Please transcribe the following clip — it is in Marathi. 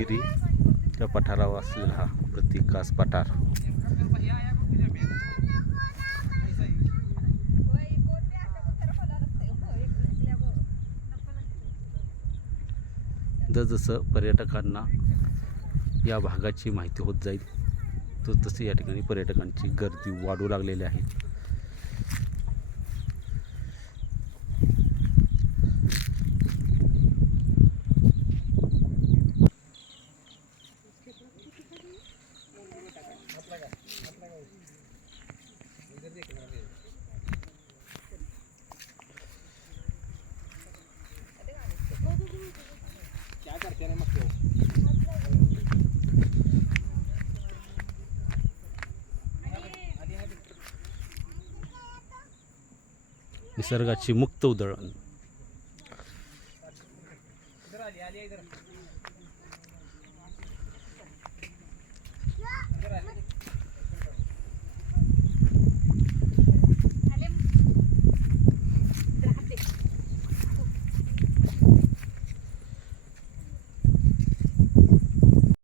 रत्नागिरी त्या पठारावर असलेला हा प्रतीकास पठार. जसजसं पर्यटकांना या भागाची माहिती होत जाईल तसतसे या ठिकाणी पर्यटकांची गर्दी वाढू लागलेली आहे. निसर्गाची मुक्त उधळण.